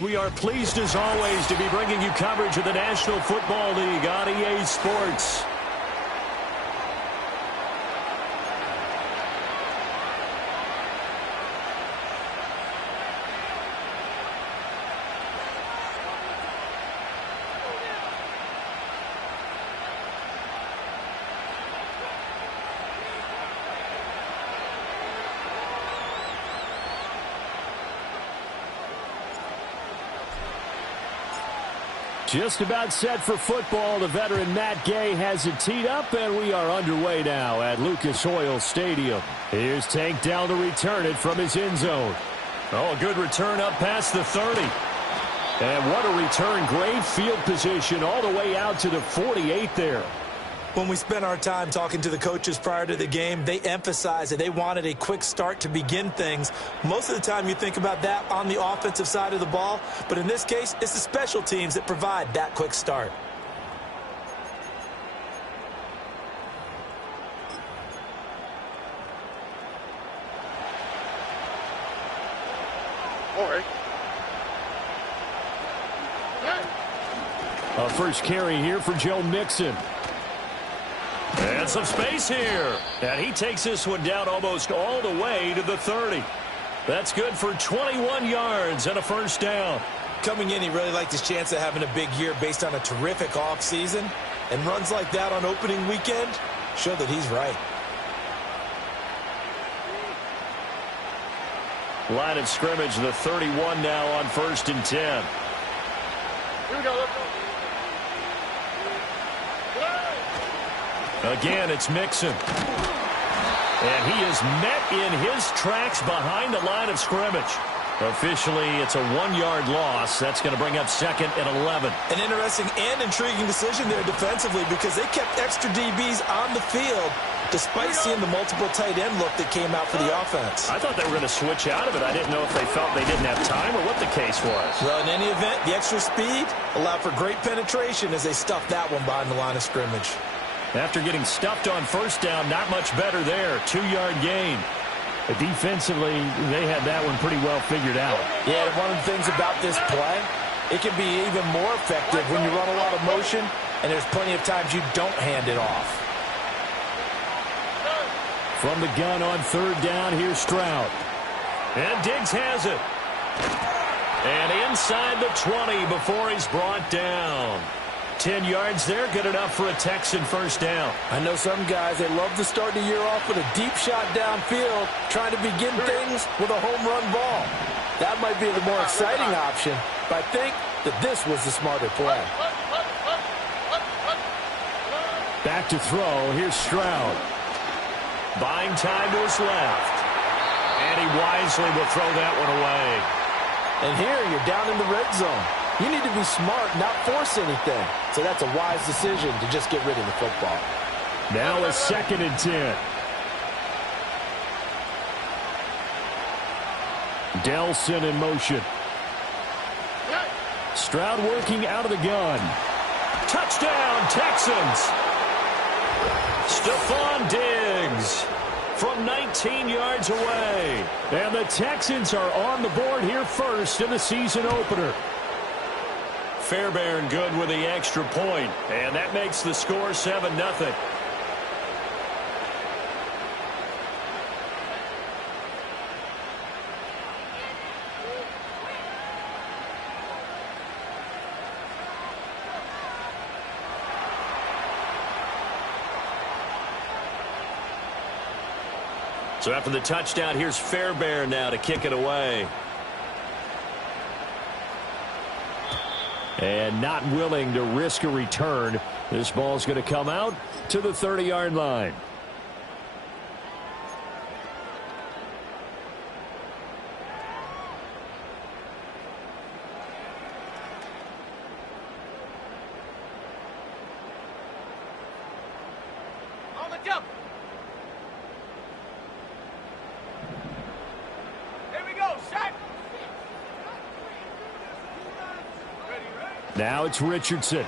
We are pleased as always to be bringing you coverage of the National Football League on EA Sports. Just about set for football. The veteran Matt Gay has it teed up, and we are underway now at Lucas Oil Stadium. Here's Tank down to return it from his end zone. Oh, a good return up past the 30. And what a return. Great field position all the way out to the 48 there. When we spent our time talking to the coaches prior to the game, they emphasized that they wanted a quick start to begin things. Most of the time you think about that on the offensive side of the ball, but in this case, it's the special teams that provide that quick start. A first carry here for Joe Mixon. And some space here. And he takes this one down almost all the way to the 30. That's good for 21 yards and a first down. Coming in, he really liked his chance of having a big year based on a terrific offseason. And runs like that on opening weekend show that he's right. Line of scrimmage, the 31 now on 1st and 10. Here we go. Again, it's Mixon. And he is met in his tracks behind the line of scrimmage. Officially, it's a 1-yard loss. That's going to bring up 2nd and 11. An interesting and intriguing decision there defensively because they kept extra DBs on the field despite seeing the multiple tight end look that came out for the offense. I thought they were going to switch out of it. I didn't know if they felt they didn't have time or what the case was. Well, in any event, the extra speed allowed for great penetration as they stuffed that one behind the line of scrimmage. After getting stuffed on first down, not much better there. 2-yard gain. But defensively, they had that one pretty well figured out. Yeah, and one of the things about this play, it can be even more effective when you run a lot of motion, and there's plenty of times you don't hand it off. From the gun on 3rd down, here's Stroud. And Diggs has it. And inside the 20 before he's brought down. 10 yards there, good enough for a Texan first down. I know some guys, they love to start the year off with a deep shot downfield, trying to begin things with a home run ball. That might be the more exciting option, but I think that this was the smarter play. Back to throw, here's Stroud. Buying time to his left. And he wisely will throw that one away. And here, you're down in the red zone. You need to be smart, not force anything. So that's a wise decision to just get rid of the football. Now a 2nd and 10. Delson in motion. Stroud working out of the gun. Touchdown, Texans. Stephon Diggs from 19 yards away. And the Texans are on the board here first in the season opener. Fairbairn good with the extra point, and that makes the score 7-0. So after the touchdown, here's Fairbairn now to kick it away. And not willing to risk a return. This ball's going to come out to the 30-yard line. On the jump. Here we go, set. Now it's Richardson.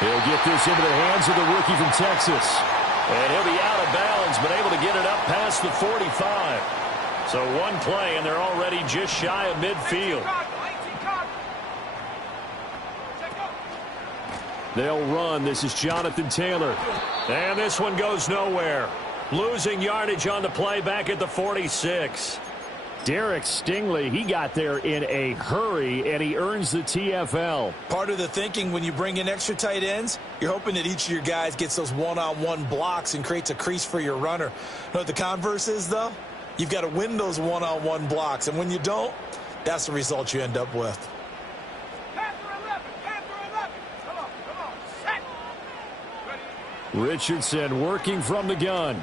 He'll get this into the hands of the rookie from Texas. And he'll be out of bounds, but able to get it up past the 45. So one play, and they're already just shy of midfield. They'll run. This is Jonathan Taylor. And this one goes nowhere. Losing yardage on the play back at the 46. Derek Stingley, he got there in a hurry, and he earns the TFL. Part of the thinking when you bring in extra tight ends, you're hoping that each of your guys gets those one-on-one blocks and creates a crease for your runner. You know what the converse is, though? You've got to win those one-on-one blocks, and when you don't, that's the result you end up with. Richardson working from the gun.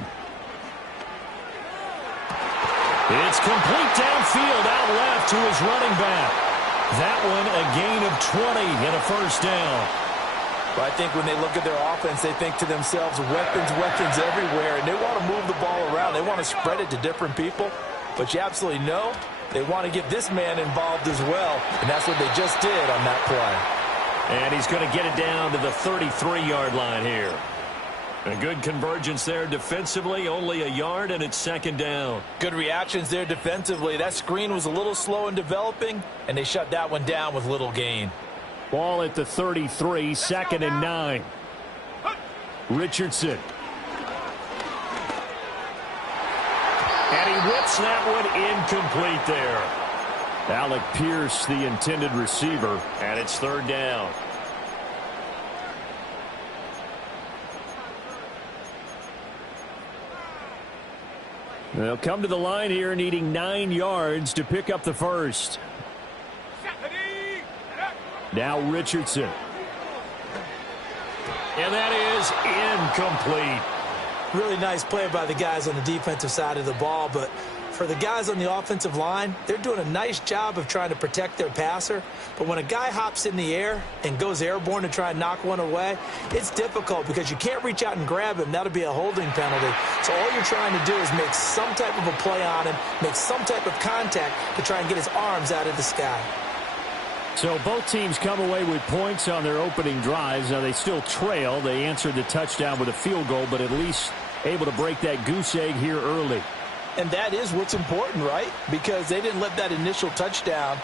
It's complete downfield out left to his running back. That one a gain of 20 and a first down. But I think when they look at their offense, they think to themselves, weapons, weapons everywhere, and they want to move the ball around. They want to spread it to different people. But you absolutely know they want to get this man involved as well, and that's what they just did on that play. And he's going to get it down to the 33-yard line here. A good convergence there defensively, only a yard, and it's second down. Good reactions there defensively. That screen was a little slow in developing, and they shut that one down with little gain. Ball at the 33, second and 9. Richardson. And he whips that one incomplete there. Alec Pierce, the intended receiver, and it's third down. They'll come to the line here needing 9 yards to pick up the first. Now Richardson. And that is incomplete. Really nice play by the guys on the defensive side of the ball, but for the guys on the offensive line, they're doing a nice job of trying to protect their passer. But when a guy hops in the air and goes airborne to try and knock one away, it's difficult because you can't reach out and grab him. That'll be a holding penalty. So all you're trying to do is make some type of a play on him, make some type of contact to try and get his arms out of the sky. So both teams come away with points on their opening drives. Now they still trail. They answered the touchdown with a field goal, but at least able to break that goose egg here early. And that is what's important, right? Because they didn't let that initial touchdown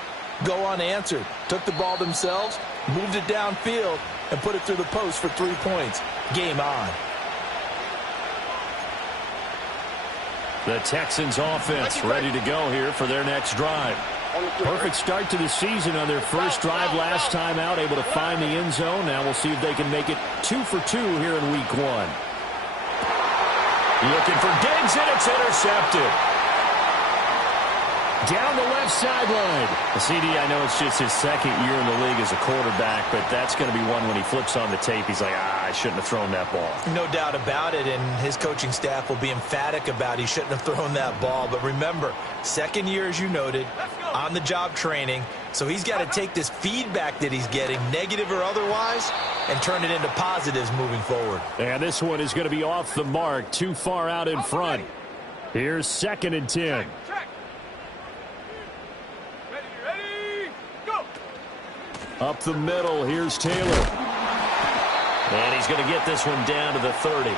go unanswered. Took the ball themselves, moved it downfield, and put it through the post for 3 points. Game on. The Texans offense ready to go here for their next drive. Perfect start to the season on their first drive last time out, able to find the end zone. Now we'll see if they can make it 2 for 2 here in week 1. Looking for Diggs, and it's intercepted. Down the left sideline. CD, I know it's just his second year in the league as a quarterback, but that's going to be one when he flips on the tape. He's like, I shouldn't have thrown that ball. No doubt about it, and his coaching staff will be emphatic about he shouldn't have thrown that ball. But remember, second year, as you noted, on-the-job training, so he's got to take this feedback that he's getting, negative or otherwise, and turn it into positives moving forward. And this one is going to be off the mark, too far out in front. Here's second and 10. Up the middle, here's Taylor. And he's going to get this one down to the 30.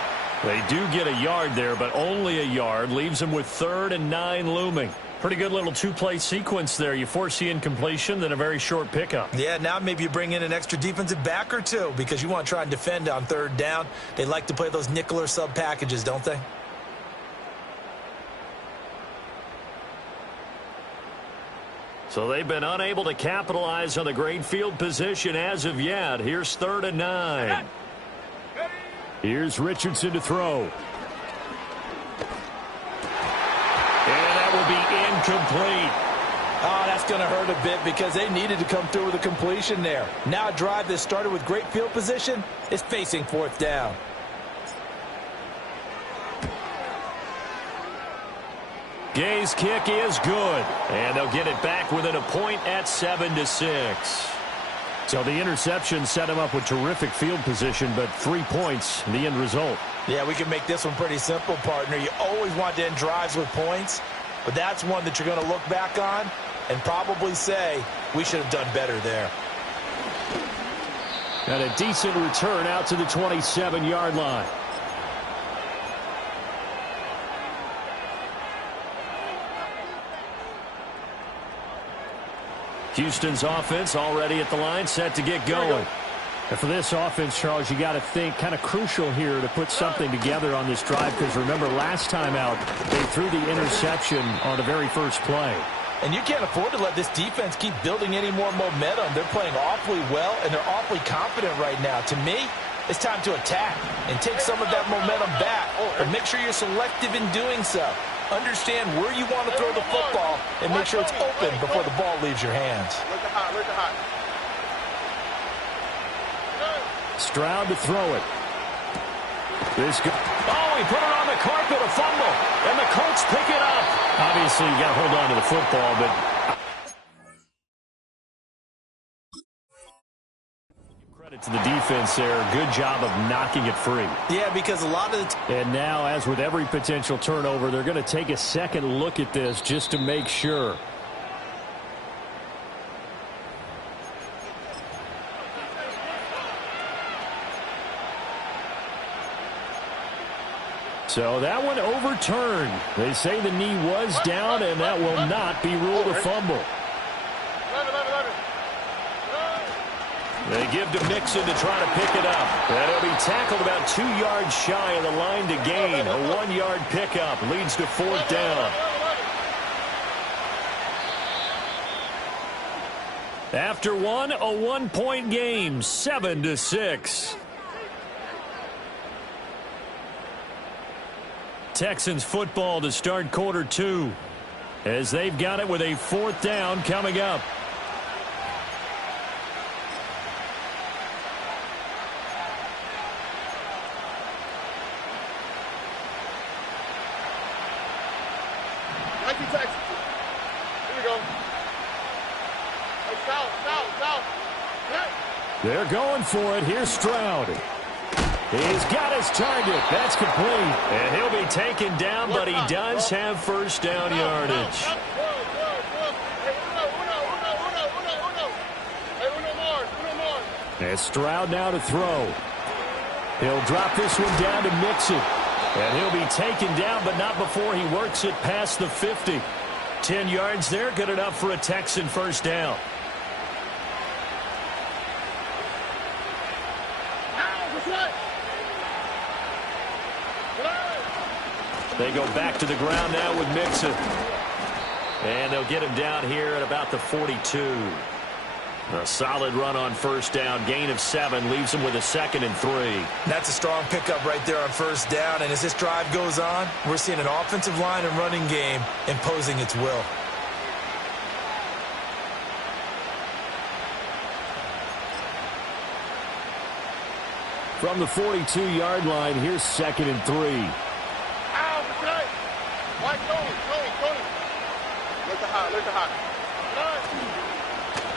They do get a yard there, but only a yard. Leaves them with 3rd and 9 looming. Pretty good little 2-play sequence there. You force the incompletion, then a very short pickup. Yeah, now maybe you bring in an extra defensive back or two because you want to try and defend on 3rd down. They like to play those nickel or sub packages, don't they? So they've been unable to capitalize on the great field position as of yet. Here's 3rd and 9. Here's Richardson to throw. And that will be incomplete. Oh, that's going to hurt a bit because they needed to come through with a completion there. Now a drive that started with great field position is facing 4th down. Gay's kick is good, and they'll get it back within a point at 7-6. So the interception set him up with terrific field position, but 3 points, the end result. Yeah, we can make this one pretty simple, partner. You always want to end drives with points, but that's one that you're going to look back on and probably say, we should have done better there. And a decent return out to the 27-yard line. Houston's offense already at the line, set to get going. And for this offense, Charles, you got to think kind of crucial here to put something together on this drive, because remember last time out they threw the interception on the very first play. And you can't afford to let this defense keep building any more momentum. They're playing awfully well, and they're awfully confident right now. To me, it's time to attack and take some of that momentum back, but make sure you're selective in doing so. Understand where you want to throw the football and make sure it's open before the ball leaves your hands. Stroud to throw it. He put it on the carpet, a fumble, and the Colts pick it up. Obviously, you got to hold on to the football, but credit to the defense there. Good job of knocking it free. Yeah, because a lot of the and now, as with every potential turnover, they're going to take a second look at this just to make sure. So that one overturned. They say the knee was down, and that will not be ruled a fumble. They give to Mixon to try to pick it up. And it'll be tackled about 2 yards shy of the line to gain. A 1-yard pickup leads to 4th down. After one, a 1-point game, 7-6. Texans football to start quarter 2, as they've got it with a 4th down coming up. Texans. Here we go. Hey, south. Hey. They're going for it. Here's Stroud. He's got his target. That's complete. And he'll be taken down, but he does have 1st down yardage. And Stroud now to throw. He'll drop this one down to Mixon. And he'll be taken down, but not before he works it past the 50. 10 yards there, good enough for a Texan 1st down. They go back to the ground now with Mixon. And they'll get him down here at about the 42. A solid run on 1st down. Gain of 7 leaves him with a 2nd and 3. That's a strong pickup right there on 1st down. And as this drive goes on, we're seeing an offensive line and running game imposing its will. From the 42-yard line, here's 2nd and 3.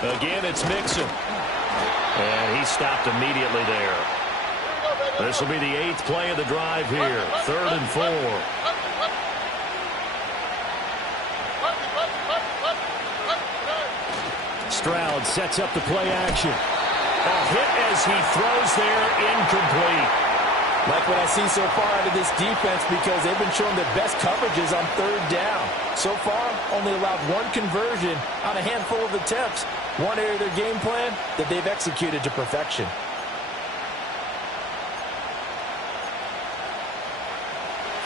Again, it's Mixon. And he stopped immediately there. This will be the 8th play of the drive here. 3rd and 4. Stroud sets up the play action. A hit as he throws there, incomplete. like what I see so far out of this defense, because they've been showing their best coverages on 3rd down. So far, only allowed 1 conversion on a handful of attempts. One area of their game plan that they've executed to perfection.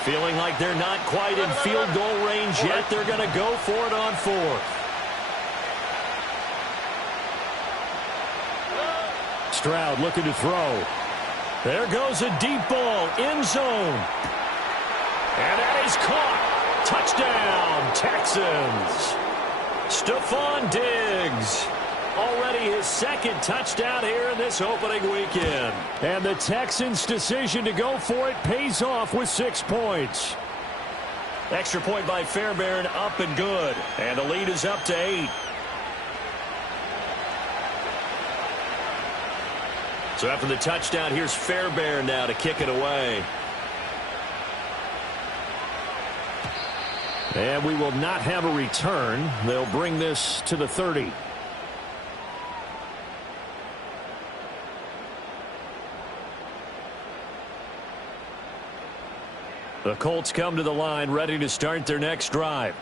Feeling like they're not quite in field goal range yet. They're going to go for it on 4th. Stroud looking to throw. There goes a deep ball, end zone. And that is caught. Touchdown, Texans. Stephon Diggs. Already his 2nd touchdown here in this opening weekend. And the Texans' decision to go for it pays off with 6 points. Extra point by Fairbairn, up and good. And the lead is up to 8. So after the touchdown, here's Fairbairn now to kick it away. And we will not have a return. They'll bring this to the 30. The Colts come to the line ready to start their next drive.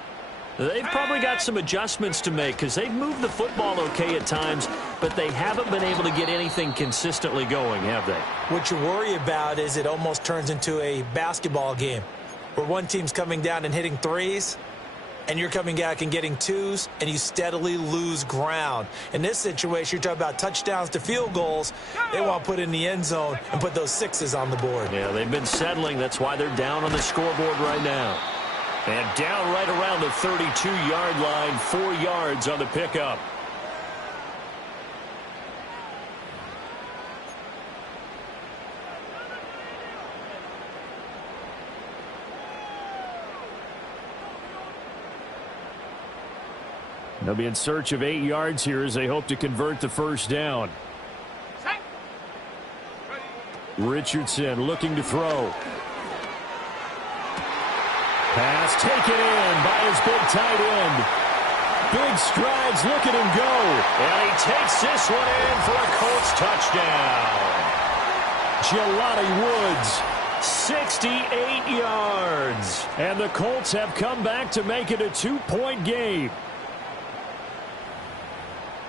They've probably got some adjustments to make because they've moved the football okay at times, but they haven't been able to get anything consistently going, have they? What you worry about is it almost turns into a basketball game where one team's coming down and hitting threes, and you're coming back and getting twos, and you steadily lose ground. In this situation, you're talking about touchdowns to field goals. They want to put in the end zone and put those sixes on the board. Yeah, they've been settling. That's why they're down on the scoreboard right now. And down right around the 32-yard line, 4 yards on the pickup. They'll be in search of 8 yards here as they hope to convert the first down. Richardson looking to throw. Pass taken in by his big tight end. Big strides, look at him go. And he takes this one in for a Colts touchdown. Jelani Woods, 68 yards. And the Colts have come back to make it a 2-point game.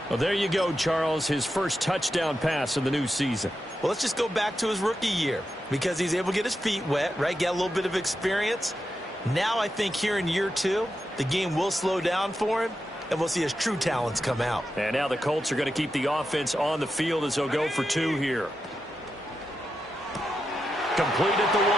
Well, there you go, Charles, his first touchdown pass in the new season. Well, let's just go back to his rookie year because he's able to get his feet wet, right? Get a little bit of experience. Now I think here in year 2, the game will slow down for him, and we'll see his true talents come out. And now the Colts are going to keep the offense on the field as they'll go for 2 here. Complete at the 1.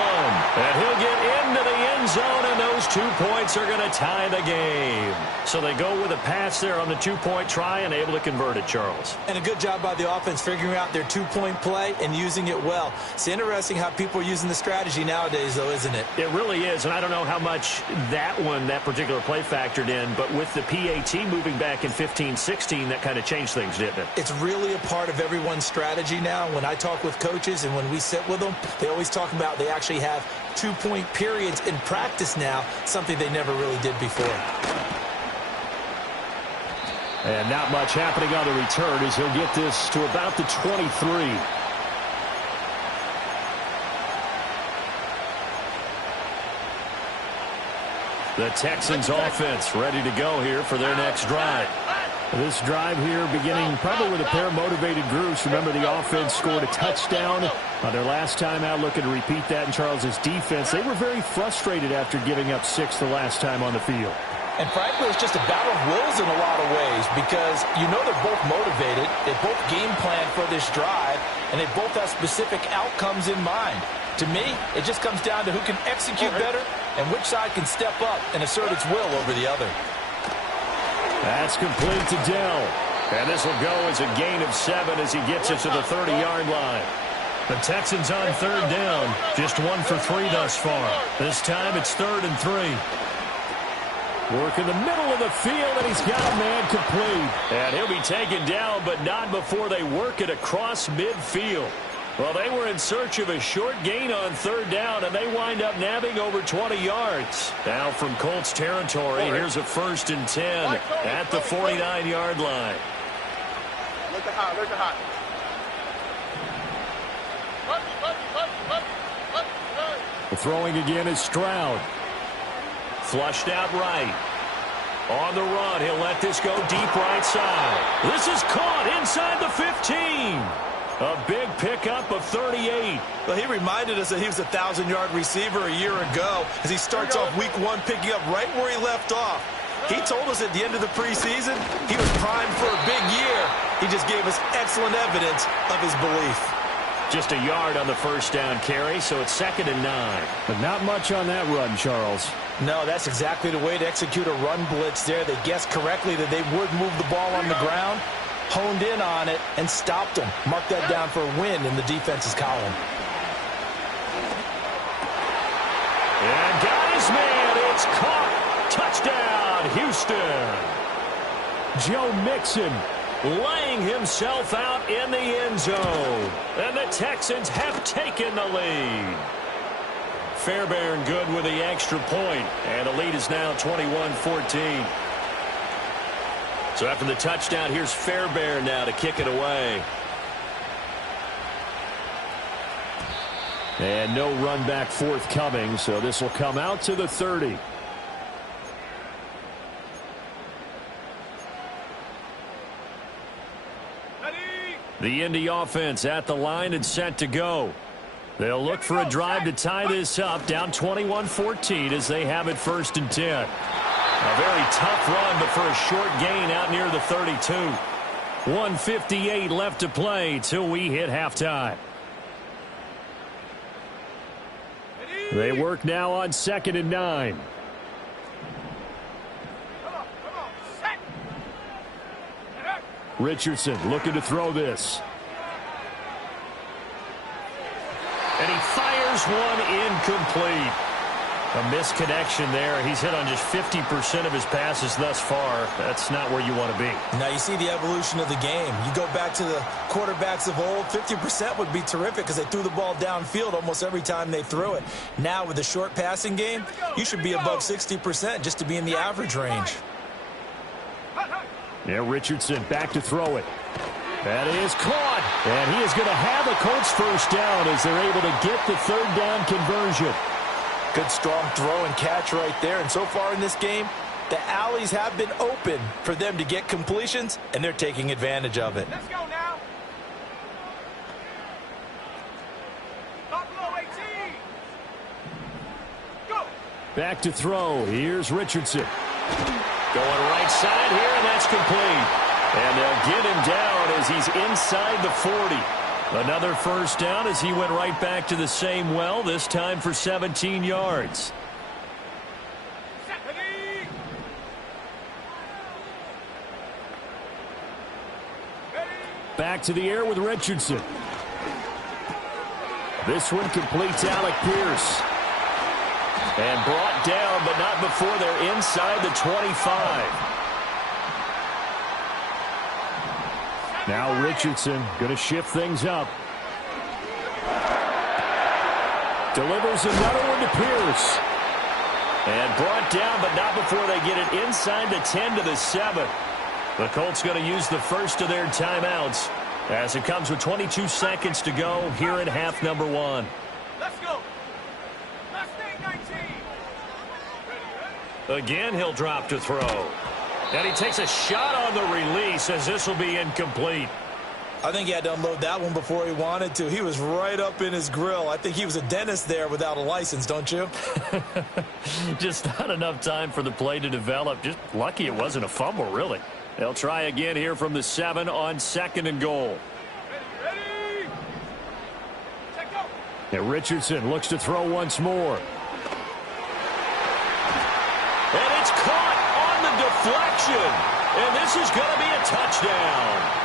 And he'll get into the end zone, and those 2 points are going to tie the game. So they go with a pass there on the 2-point try and able to convert it, Charles. And a good job by the offense figuring out their 2-point play and using it well. It's interesting how people are using the strategy nowadays, though, isn't it? It really is, and I don't know how much that particular play factored in, but with the PAT moving back in 15-16, that kind of changed things, didn't it? It's really a part of everyone's strategy now. When I talk with coaches and when we sit with them, they always talk about they actually have 2-point periods in practice now, something they never really did before. And not much happening on the return as he'll get this to about the 23. The Texans offense ready to go here for their next drive. This drive here beginning probably with a pair of motivated groups. Remember, the offense scored a touchdown on their last time out, looking to repeat that in Charles's defense. They were very frustrated after giving up 6 the last time on the field. And frankly, it's just a battle of wills in a lot of ways because you know they're both motivated. They both game plan for this drive, and they both have specific outcomes in mind. To me, it just comes down to who can execute better and which side can step up and assert its will over the other. That's complete to Dell. And this will go as a gain of 7 as he gets it to the 30-yard line. The Texans on 3rd down. Just 1 for 3 thus far. This time it's 3rd and 3. Work in the middle of the field, and he's got a man complete. And he'll be taken down, but not before they work it across midfield. Well, they were in search of a short gain on 3rd down, and they wind up nabbing over 20 yards. Now from Colts territory, here's a 1st and 10 at the 49-yard line. Look at hot, look at hot. The throwing again is Stroud. Flushed out right. On the run, he'll let this go deep right side. This is caught inside the 15. A big pickup of 38. Well, he reminded us that he was a 1,000-yard receiver a year ago as he starts off week 1 picking up right where he left off. He told us at the end of the preseason he was primed for a big year. He just gave us excellent evidence of his belief. Just a yard on the first down carry, so it's 2nd and 9. But not much on that run, Charles. No, that's exactly the way to execute a run blitz there. They guessed correctly that they would move the ball on the ground, honed in on it, and stopped them. Mark that down for a win in the defense's column. And got his man. It's caught. Touchdown, Houston. Joe Mixon laying himself out in the end zone. And the Texans have taken the lead. Fairbairn good with the extra point. And the lead is now 21-14. So after the touchdown, here's Fairbairn now to kick it away. And no run back forthcoming, so this will come out to the 30. The Indy offense at the line and set to go. They'll look for a drive to tie this up, down 21-14 as they have it 1st and 10. A very tough run, but for a short gain out near the 32. 1:58 left to play till we hit halftime. They work now on 2nd and 9. Richardson looking to throw this. And he fires one incomplete. A misconnection there. He's hit on just 50% of his passes thus far. That's not where you want to be. Now you see the evolution of the game. You go back to the quarterbacks of old, 50% would be terrific because they threw the ball downfield almost every time they threw it. Now with the short passing game, you should be above 60% just to be in the average range. Yeah, Richardson back to throw it. That is caught. And he is going to have a Colts first down as they're able to get the 3rd down conversion. Good strong throw and catch right there. And so far in this game, the alleys have been open for them to get completions, and they're taking advantage of it. Let's go now. Buffalo 18. Go. Back to throw. Here's Richardson. Going right side here, and that's complete. And they'll get him down as he's inside the 40. Another first down as he went right back to the same well, this time for 17 yards. Back to the air with Richardson. This one completes Alec Pierce. And brought down, but not before they're inside the 25. Now Richardson going to shift things up. Delivers another one to Pierce. And brought down, but not before they get it inside the 10 to the 7. The Colts going to use the first of their timeouts as it comes with 22 seconds to go here in half number 1. Let's go. Last thing, 19. Again, he'll drop to throw. And he takes a shot on the release as this will be incomplete. I think he had to unload that one before he wanted to. He was right up in his grill. I think he was a dentist there without a license, don't you? Just not enough time for the play to develop. Just lucky it wasn't a fumble, really. They'll try again here from the 7 on 2nd and goal. Ready. Check go. And Richardson looks to throw once more. And it's caught on the deflection. And this is going to be a touchdown.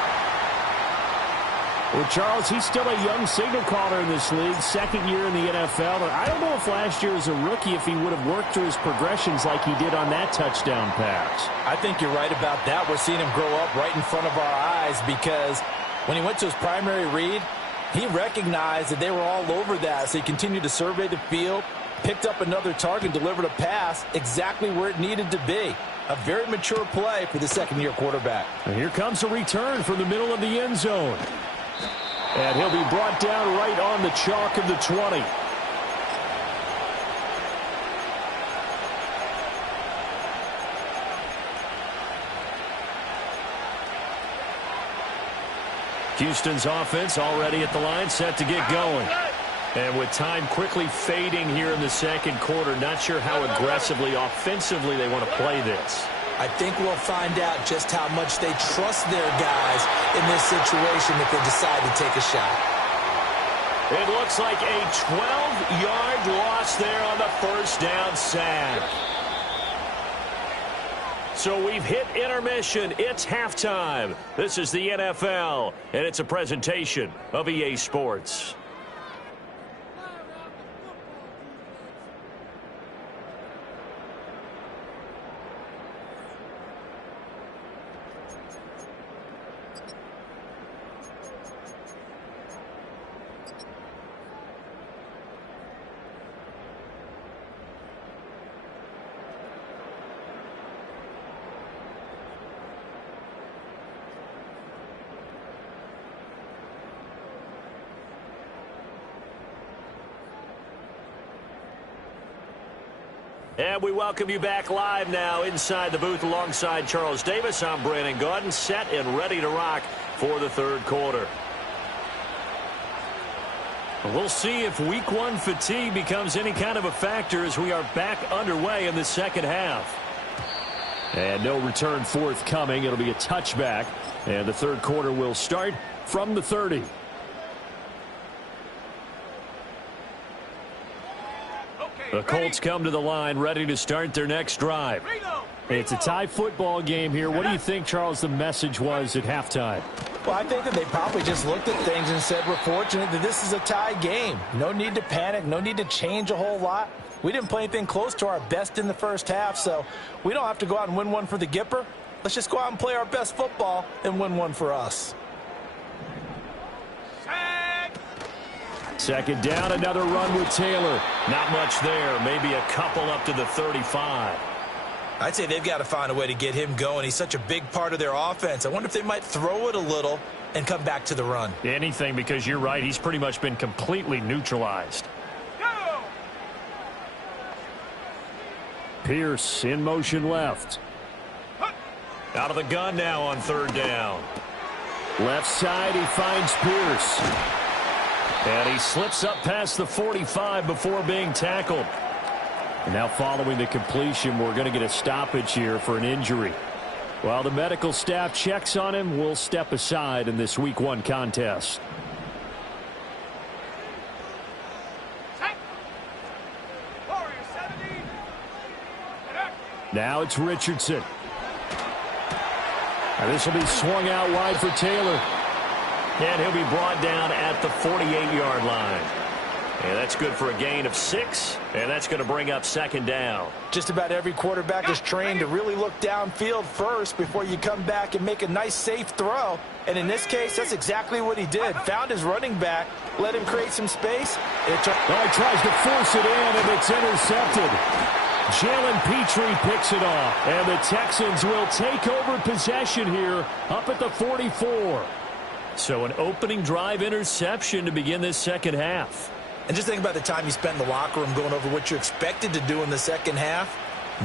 Well, Charles, he's still a young signal caller in this league, 2nd year in the NFL. But I don't know if last year as a rookie, if he would have worked through his progressions like he did on that touchdown pass. I think you're right about that. We're seeing him grow up right in front of our eyes because when he went to his primary read, he recognized that they were all over that. So he continued to survey the field, picked up another target, delivered a pass exactly where it needed to be. A very mature play for the 2nd-year quarterback. And here comes a return from the middle of the end zone. And he'll be brought down right on the chalk of the 20. Houston's offense already at the line, set to get going. And with time quickly fading here in the 2nd quarter, not sure how aggressively, offensively they want to play this. I think we'll find out just how much they trust their guys in this situation if they decide to take a shot. It looks like a 12-yard loss there on the first down sack. So we've hit intermission. It's halftime. This is the NFL, and it's a presentation of EA Sports. And we welcome you back live now inside the booth alongside Charles Davis. I'm Brandon Gaudin, set and ready to rock for the third quarter. We'll see if week one fatigue becomes any kind of a factor as we are back underway in the second half. And no return forthcoming. It'll be a touchback. And the third quarter will start from the 30. The Colts come to the line ready to start their next drive. It's a tie football game here. What do you think, Charles, the message was at halftime? Well, I think that they probably just looked at things and said, we're fortunate that this is a tie game. No need to panic. No need to change a whole lot. We didn't play anything close to our best in the first half, so we don't have to go out and win one for the Gipper. Let's just go out and play our best football and win one for us. Second down, another run with Taylor. Not much there. Maybe a couple up to the 35. I'd say they've got to find a way to get him going. He's such a big part of their offense. I wonder if they might throw it a little and come back to the run. Anything, because you're right. He's pretty much been completely neutralized. Go! Pierce in motion left. Out of the gun now on third down. Left side, he finds Pierce. And he slips up past the 45 before being tackled. And now following the completion, we're going to get a stoppage here for an injury. While the medical staff checks on him, we'll step aside in this week one contest. Now it's Richardson. And this will be swung out wide for Taylor. And he'll be brought down at the 48-yard line. And that's good for a gain of 6, and that's going to bring up second down. Just about every quarterback is trained to really look downfield first before you come back and make a nice, safe throw. And in this case, that's exactly what he did. Found his running back, let him create some space. He tries to force it in, and it's intercepted. Jalen Petrie picks it off, and the Texans will take over possession here up at the 44. So an opening drive interception to begin this second half. And just think about the time you spent in the locker room going over what you expected to do in the second half.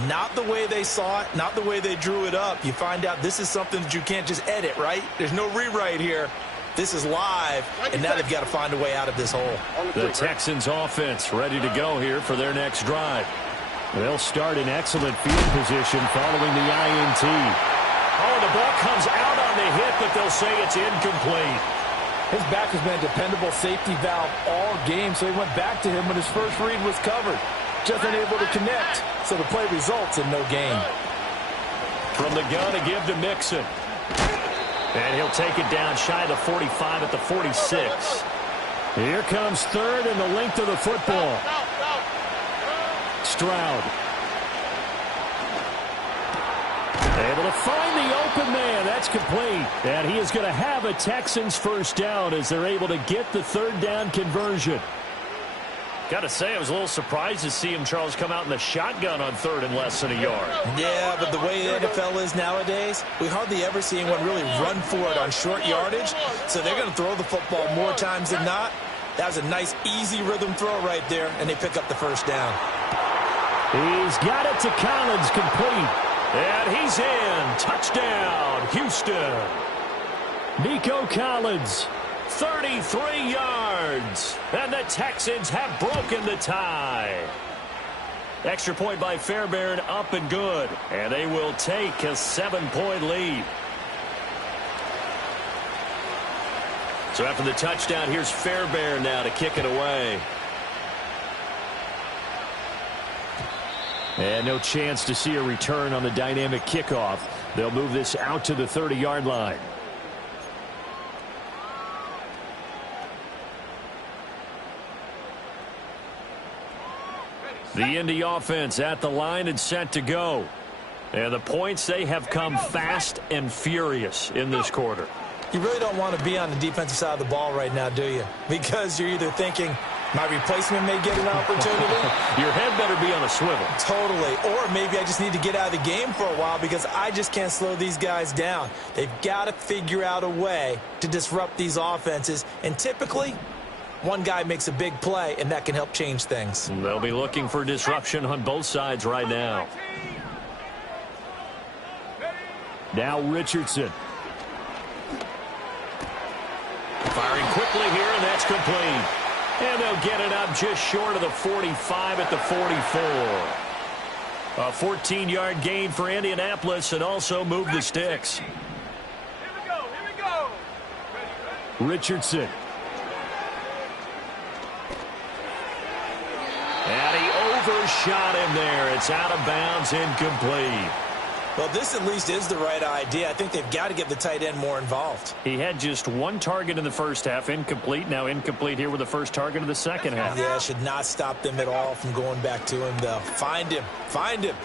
Not the way they saw it, not the way they drew it up. You find out this is something that you can't just edit, right? There's no rewrite here. This is live, and now they've got to find a way out of this hole. The Texans offense ready to go here for their next drive. They'll start in excellent field position following the INT. Oh, the ball comes out on the hit, but they'll say it's incomplete. His back has been a dependable safety valve all game, so he went back to him when his first read was covered. Just unable to connect, so the play results in no gain. From the gun, a give to Mixon. And he'll take it down shy of the 45 at the 46. Here comes third and the length of the football. Stroud. Able to find the open man. That's complete. And he is going to have a Texans first down as they're able to get the third down conversion. Got to say, I was a little surprised to see him, Charles, come out in the shotgun on third and less than a yard. Yeah, but the way the NFL is nowadays, we hardly ever see anyone really run for it on short yardage. So they're going to throw the football more times than not. That was a nice, easy rhythm throw right there, and they pick up the first down. He's got it to Collins, complete. And he's in. Touchdown, Houston. Nico Collins, 33 yards. And the Texans have broken the tie. Extra point by Fairbairn, up and good. And they will take a 7-point lead. So after the touchdown, here's Fairbairn now to kick it away. And no chance to see a return on the dynamic kickoff. They'll move this out to the 30-yard line. The Indy offense at the line and set to go. And the points, they have come fast and furious in this quarter. You really don't want to be on the defensive side of the ball right now, do you? Because you're either thinking, my replacement may get an opportunity. Your head better be on a swivel. Totally. Or maybe I just need to get out of the game for a while because I just can't slow these guys down. They've got to figure out a way to disrupt these offenses. And typically, one guy makes a big play, and that can help change things. They'll be looking for disruption on both sides right now. Now Richardson. Firing quickly here, and that's complete. And they'll get it up just short of the 45 at the 44. A 14-yard gain for Indianapolis and also move the sticks. Here we go. Here we go. Ready. Richardson. And he overshot him there. It's out of bounds, incomplete. Well, this at least is the right idea. I think they've got to get the tight end more involved. He had just one target in the first half, incomplete. Now incomplete here with the first target of the second half. Yeah, should not stop them at all from going back to him, though. Find him. Find him.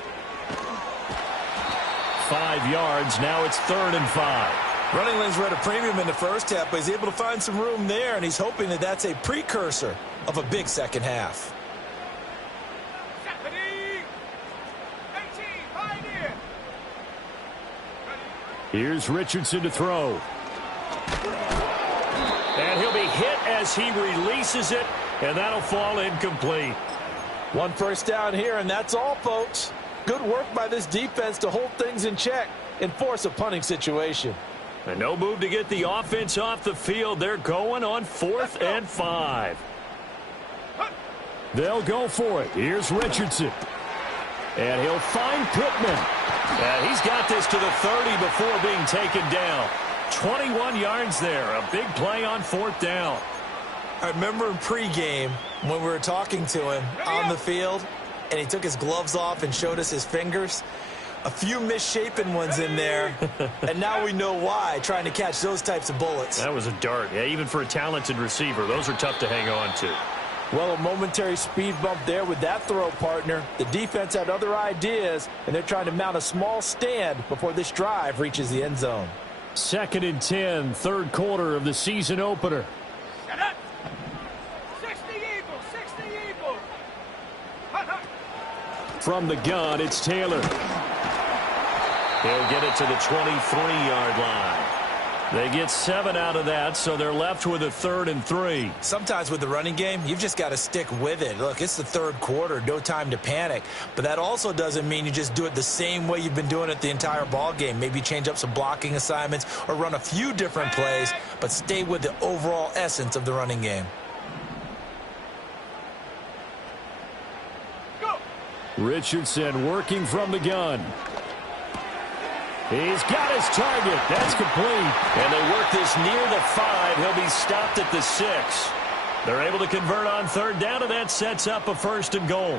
5 yards. Now it's 3rd and 5. Running lanes were at a premium in the first half, but he's able to find some room there, and he's hoping that that's a precursor of a big second half. Here's Richardson to throw. And he'll be hit as he releases it, and that'll fall incomplete. 1 first down here, and that's all, folks. Good work by this defense to hold things in check and force a punting situation. And no move to get the offense off the field. They're going on 4th and 5. They'll go for it. Here's Richardson. And he'll find Pittman. And he's got this to the 30 before being taken down. 21 yards there. A big play on 4th down. I remember in pregame when we were talking to him on the field, and he took his gloves off and showed us his fingers. A few misshapen ones in there, and now we know why, trying to catch those types of bullets. That was a dart. Yeah, even for a talented receiver, those are tough to hang on to. Well, a momentary speed bump there with that throw, partner. The defense had other ideas, and they're trying to mount a small stand before this drive reaches the end zone. 2nd and 10, 3rd quarter of the season opener. Shut up. 60 Eagles. 60 Eagles. Hut, hut. From the gun, it's Taylor. He'll get it to the 23-yard line. They get 7 out of that, so they're left with a 3rd and 3. Sometimes with the running game, you've just got to stick with it. Look, it's the 3rd quarter, no time to panic. But that also doesn't mean you just do it the same way you've been doing it the entire ball game. Maybe change up some blocking assignments or run a few different plays, but stay with the overall essence of the running game. Go. Richardson working from the gun. He's got his target. That's complete. And they work this near the 5. He'll be stopped at the 6. They're able to convert on 3rd down, and that sets up a 1st and goal.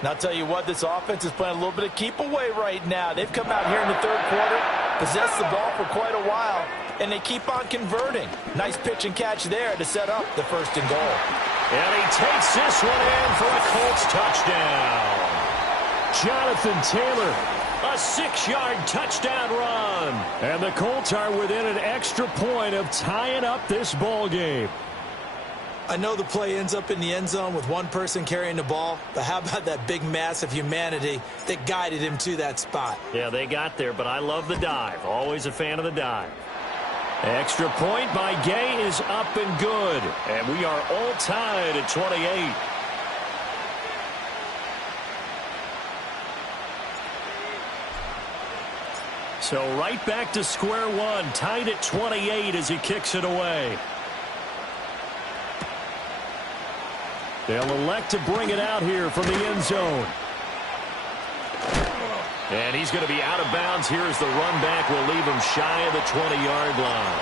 And I'll tell you what, this offense is playing a little bit of keep away right now. They've come out here in the 3rd quarter, possessed the ball for quite a while, and they keep on converting. Nice pitch and catch there to set up the 1st and goal. And he takes this one in for a Colts touchdown. Jonathan Taylor. A 6-yard touchdown run. And the Colts are within an extra point of tying up this ball game. I know the play ends up in the end zone with one person carrying the ball, but how about that big mass of humanity that guided him to that spot? Yeah, they got there, but I love the dive. Always a fan of the dive. Extra point by Gay is up and good. And we are all tied at 28. So right back to square one, tied at 28 as he kicks it away. They'll elect to bring it out here from the end zone. And he's going to be out of bounds here as the run back will leave him shy of the 20-yard line.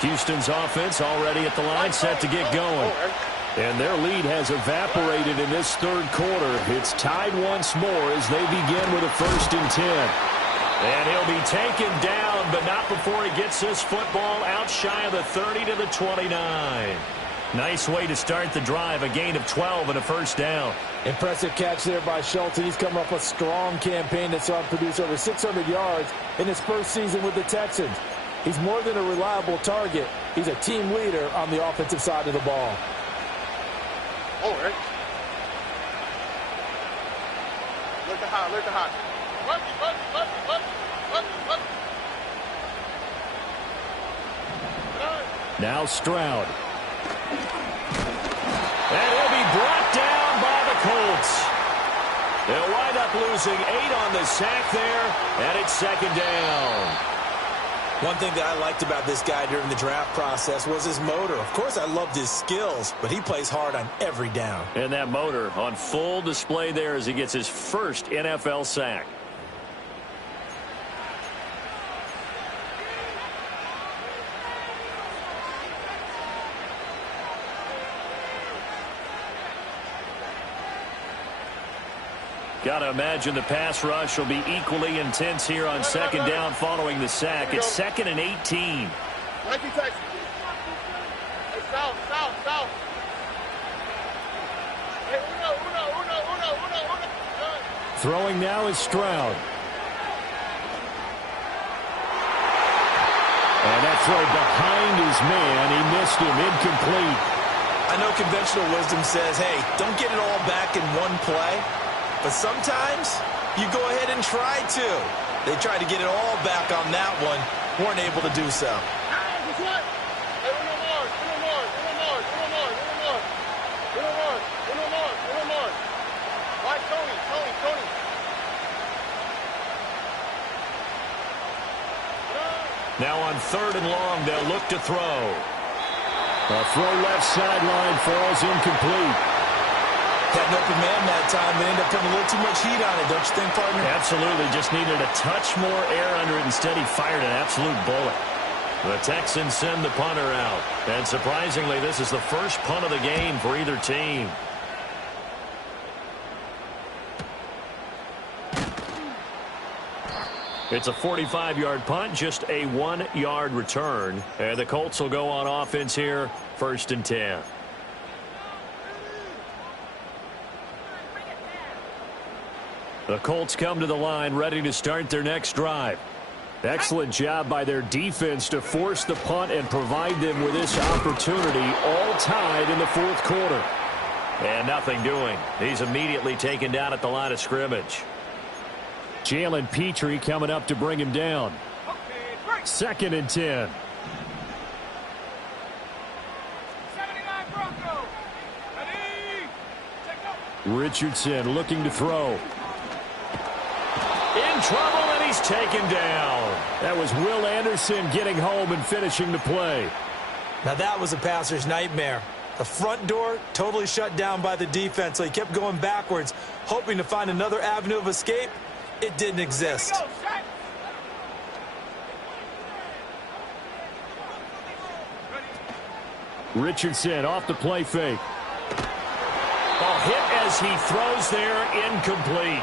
Houston's offense already at the line, set to get going. And their lead has evaporated in this 3rd quarter. It's tied once more as they begin with a 1st and 10. And he'll be taken down, but not before he gets this football out shy of the 30 to the 29. Nice way to start the drive, a gain of 12 and a 1st down. Impressive catch there by Schultz. He's come off a strong campaign that saw him produce over 600 yards in his first season with the Texans. He's more than a reliable target. He's a team leader on the offensive side of the ball. Alert. Look at hot, look at hot. Now Stroud. And he'll be brought down by the Colts. They'll wind up losing 8 on the sack there, and it's 2nd down. One thing that I liked about this guy during the draft process was his motor. Of course, I loved his skills, but he plays hard on every down. And that motor on full display there as he gets his first NFL sack. Got to imagine the pass rush will be equally intense here on second down following the sack. It's 2nd and 18. Throwing now is Stroud. And that throw behind his man. He missed him. Incomplete. I know conventional wisdom says, hey, don't get it all back in one play. But sometimes you go ahead and try to. They tried to get it all back on that one. Weren't able to do so. Now on 3rd and long, they'll look to throw. A throw left sideline falls incomplete. Had an open man that time, but ended up putting a little too much heat on it, don't you think, partner? Absolutely. Just needed a touch more air under it. Instead, he fired an absolute bullet. The Texans send the punter out. And surprisingly, this is the first punt of the game for either team. It's a 45-yard punt, just a 1-yard return. And the Colts will go on offense here, 1st and 10. The Colts come to the line ready to start their next drive. Excellent job by their defense to force the punt and provide them with this opportunity, all tied in the 4th quarter. And nothing doing. He's immediately taken down at the line of scrimmage. Jalen Petrie coming up to bring him down. 2nd and 10. Richardson looking to throw. In trouble, and he's taken down. That was Will Anderson getting home and finishing the play. Now that was a passer's nightmare. The front door totally shut down by the defense, so he kept going backwards, hoping to find another avenue of escape. It didn't exist. Richardson off the play fake. A hit as he throws there, incomplete.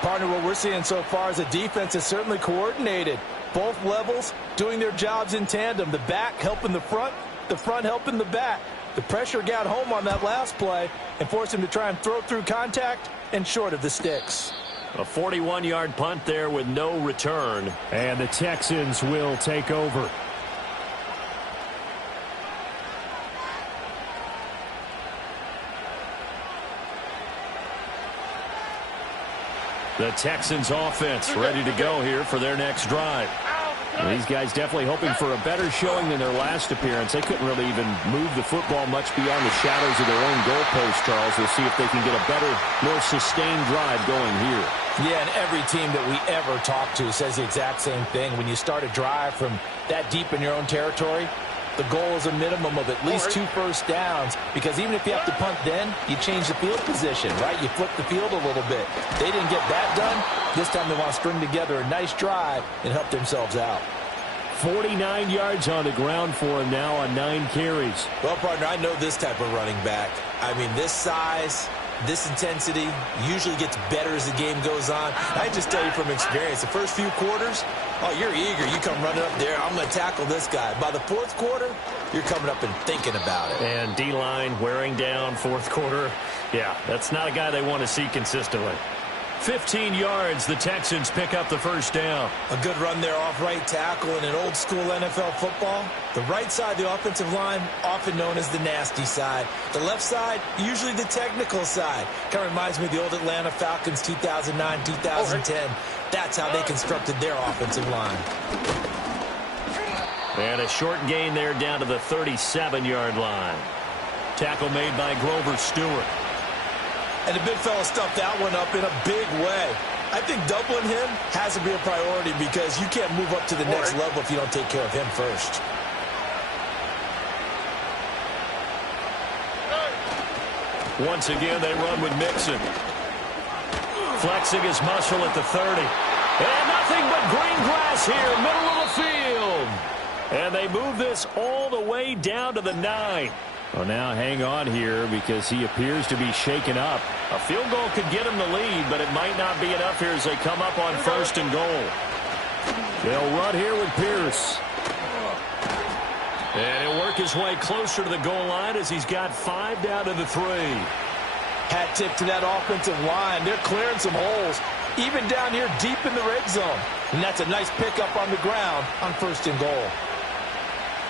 Partner, what we're seeing so far is the defense is certainly coordinated. Both levels doing their jobs in tandem. The back helping the front helping the back. The pressure got home on that last play and forced him to try and throw through contact and short of the sticks. A 41-yard punt there with no return. And the Texans will take over. The Texans offense ready to go here for their next drive. And these guys definitely hoping for a better showing than their last appearance. They couldn't really even move the football much beyond the shadows of their own goalpost, Charles. We'll see if they can get a better, more sustained drive going here. Yeah, and every team that we ever talk to says the exact same thing. When you start a drive from that deep in your own territory, the goal is a minimum of at least 2 first downs, because even if you have to punt then, you change the field position, right? You flip the field a little bit. They didn't get that done. This time they want to string together a nice drive and help themselves out. 49 yards on the ground for him now on 9 carries. Well, partner, I know this type of running back. I mean, this size, this intensity usually gets better as the game goes on. I just tell you from experience, the first few quarters, oh, you're eager. You come running up there, I'm going to tackle this guy. By the 4th quarter, you're coming up and thinking about it. And D-line wearing down 4th quarter. Yeah, that's not a guy they want to see consistently. 15 yards, the Texans pick up the first down. A good run there off right tackle in an old school NFL football. The right side of the offensive line, often known as the nasty side. The left side, usually the technical side. Kind of reminds me of the old Atlanta Falcons 2009, 2010. That's how they constructed their offensive line. And a short gain there down to the 37-yard line. Tackle made by Grover Stewart. And the big fella stuffed that one up in a big way. I think doubling him has to be a priority because you can't move up to the next level if you don't take care of him first. Once again, they run with Mixon. Flexing his muscle at the 30. And nothing but green grass here, middle of the field. And they move this all the way down to the 9. Well, now hang on here because he appears to be shaken up. A field goal could get him the lead, but it might not be enough here as they come up on 1st and goal. They'll run here with Pierce. And he'll work his way closer to the goal line as he's got 5 down to the 3. Hat tip to that offensive line. They're clearing some holes, even down here deep in the red zone. And that's a nice pickup on the ground on 1st and goal.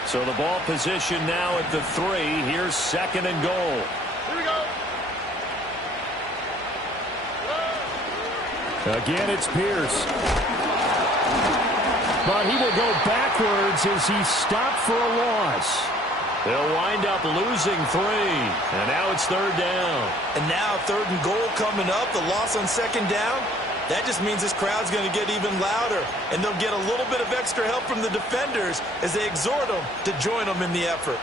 So the ball position now at the 3. Here's 2nd and goal. Here we go. Again, it's Pierce. But he will go backwards as he stopped for a loss. They'll wind up losing 3. And now it's 3rd down. And now 3rd and goal coming up. The loss on 2nd down. That just means this crowd's going to get even louder. And they'll get a little bit of extra help from the defenders as they exhort them to join them in the effort.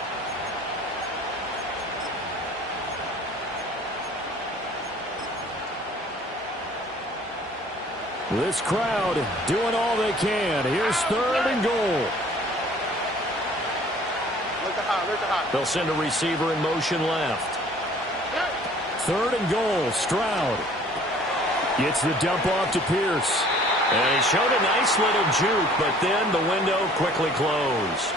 This crowd doing all they can. Here's 3rd and goal. They'll send a receiver in motion left. 3rd and goal. Stroud gets the dump off to Pierce. And he showed a nice little juke, but then the window quickly closed.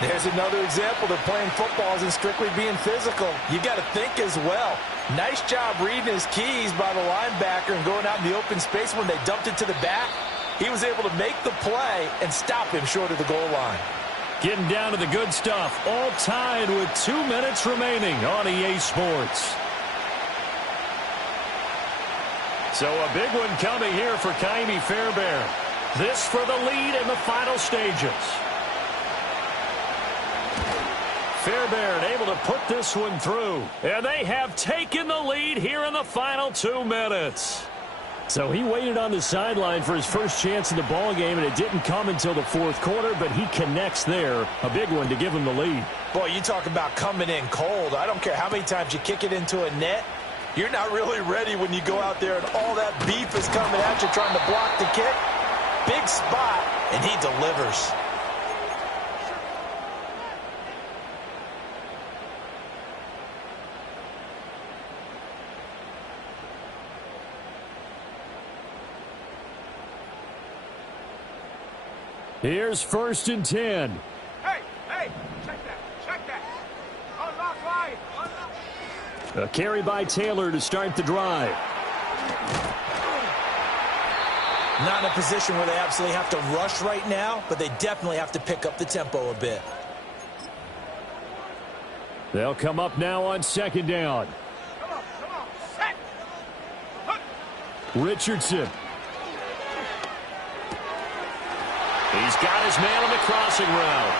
There's another example. They're playing football isn't strictly being physical. You got to think as well. Nice job reading his keys by the linebacker and going out in the open space when they dumped it to the back. He was able to make the play and stop him short of the goal line. Getting down to the good stuff. All tied with 2 minutes remaining on EA Sports. So a big one coming here for Ka'imi Fairbairn. This for the lead in the final stages. Fairbairn able to put this one through. And they have taken the lead here in the final 2 minutes. So he waited on the sideline for his first chance in the ball game, and it didn't come until the 4th quarter, but he connects there. A big one to give him the lead. Boy, you talk about coming in cold. I don't care how many times you kick it into a net. You're not really ready when you go out there and all that beef is coming at you trying to block the kick. Big spot, and he delivers. Here's 1st and 10. Hey, check that. Unlock line. A carry by Taylor to start the drive. Not in a position where they absolutely have to rush right now, but they definitely have to pick up the tempo a bit. They'll come up now on 2nd down. Come on, set. Richardson. He's got his man on the crossing route.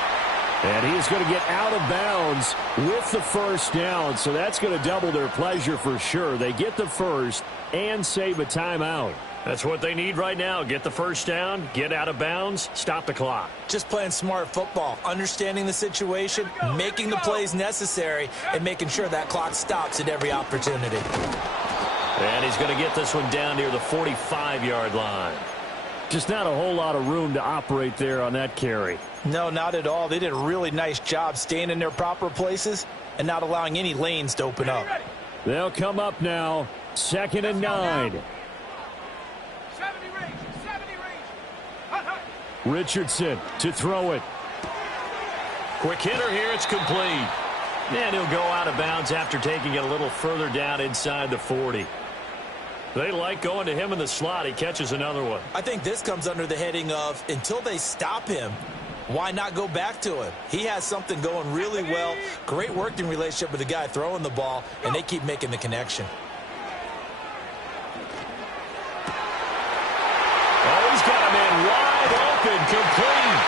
And he is going to get out of bounds with the 1st down. So that's going to double their pleasure for sure. They get the 1st and save a timeout. That's what they need right now. Get the 1st down, get out of bounds, stop the clock. Just playing smart football, understanding the situation, making the plays necessary, and making sure that clock stops at every opportunity. And he's going to get this one down near the 45-yard line. Just not a whole lot of room to operate there on that carry. No, not at all. They did a really nice job staying in their proper places and not allowing any lanes to open up. They'll come up now, 2nd and 9. 70 range. Hut. Richardson to throw it. Quick hitter here, it's complete. And he'll go out of bounds after taking it a little further down inside the 40. They like going to him in the slot. He catches another one. I think this comes under the heading of until they stop him, why not go back to him? He has something going really well. Great working relationship with the guy throwing the ball, and they keep making the connection. Oh, he's got a man wide open, complete.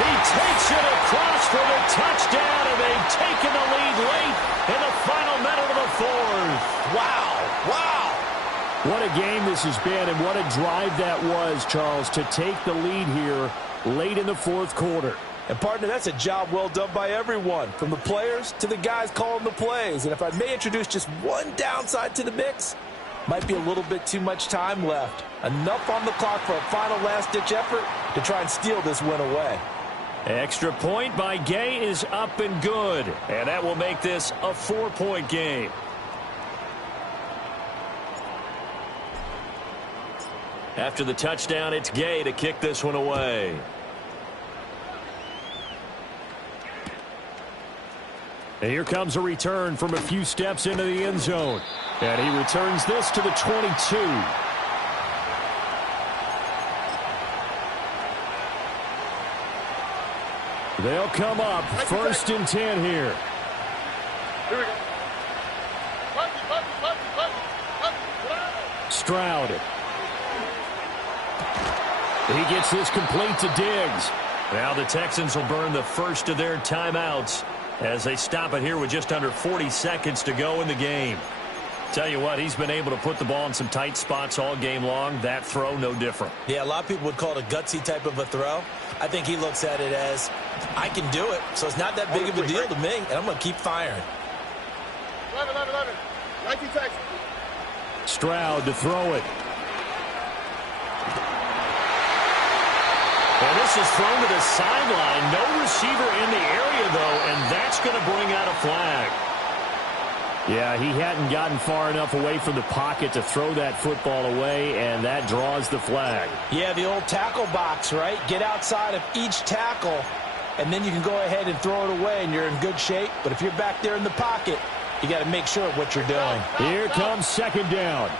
He takes it across for the touchdown, and they've taken the lead late in the final minute of the 4th. Wow. What a game this has been, and what a drive that was, Charles, to take the lead here late in the fourth quarter. And, partner, that's a job well done by everyone, from the players to the guys calling the plays. And if I may introduce just one downside to the mix, might be a little bit too much time left. Enough on the clock for a final last-ditch effort to try and steal this win away. Extra point by Gay is up and good, and that will make this a 4-point game. After the touchdown, it's Gay to kick this one away. And here comes a return from a few steps into the end zone. And he returns this to the 22. They'll come up first and 10 here. Here we go. Stroud. He gets this complete to Diggs. Now the Texans will burn the first of their timeouts as they stop it here with just under 40 seconds to go in the game. Tell you what, he's been able to put the ball in some tight spots all game long. That throw, no different. Yeah, a lot of people would call it a gutsy type of a throw. I think he looks at it as, I can do it, so it's not that big of a deal to me, and I'm going to keep firing. 11. 19 Texans. Stroud to throw it. And this is thrown to the sideline. No receiver in the area, though, and that's going to bring out a flag. Yeah, he hadn't gotten far enough away from the pocket to throw that football away, and that draws the flag. Yeah, the old tackle box, right? Get outside of each tackle, and then you can go ahead and throw it away, and you're in good shape. But if you're back there in the pocket, you got to make sure of what you're doing. Here comes second down.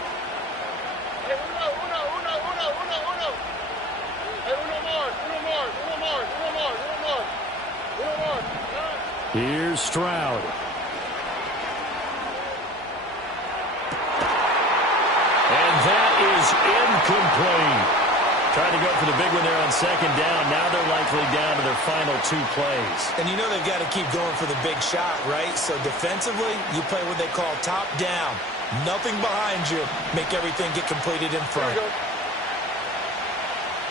Here's Stroud. And that is incomplete. Trying to go for the big one there on second down. Now they're likely down to their final 2 plays. And you know they've got to keep going for the big shot, right? So defensively, you play what they call top down. Nothing behind you. Make everything get completed in front.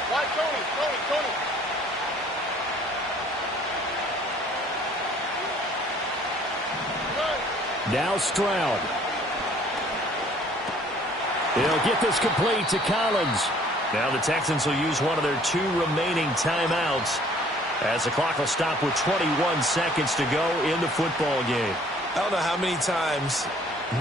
Right, Tony. Now Stroud. He'll get this complete to Collins. Now the Texans will use one of their 2 remaining timeouts as the clock will stop with 21 seconds to go in the football game. I don't know how many times,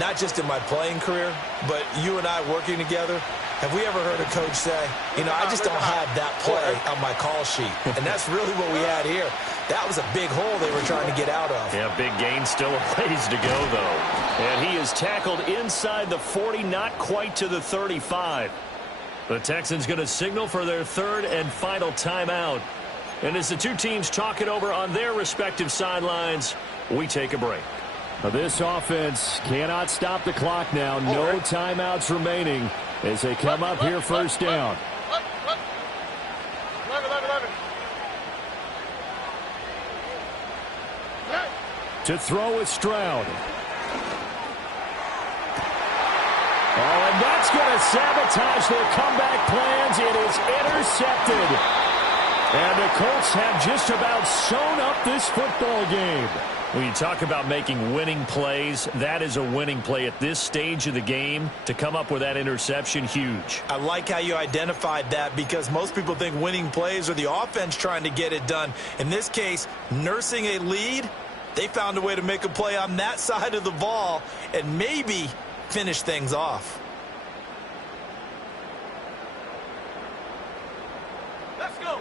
not just in my playing career, but you and I working together, have we ever heard a coach say, you know, I just don't have that play on my call sheet. And that's really what we had here. That was a big hole they were trying to get out of. Yeah, big gain, still a ways to go, though. And he is tackled inside the 40, not quite to the 35. The Texans going to signal for their 3rd and final timeout. And as the 2 teams talk it over on their respective sidelines, we take a break. Now, this offense cannot stop the clock now. No timeouts remaining as they come up here first down. 11. To throw is Stroud. Oh, and that's going to sabotage their comeback plans. It is intercepted. And the Colts have just about sewn up this football game. When you talk about making winning plays, that is a winning play at this stage of the game. To come up with that interception, huge. I like how you identified that because most people think winning plays are the offense trying to get it done. In this case, nursing a lead, they found a way to make a play on that side of the ball and maybe finish things off. Let's go.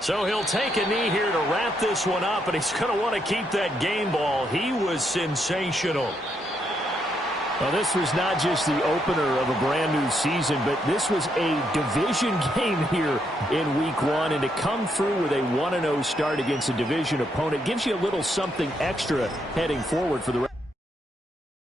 So he'll take a knee here to wrap this one up, and he's going to want to keep that game ball. He was sensational. Well, this was not just the opener of a brand-new season, but this was a division game here in Week 1. And to come through with a 1-0 start against a division opponent gives you a little something extra heading forward for the rest.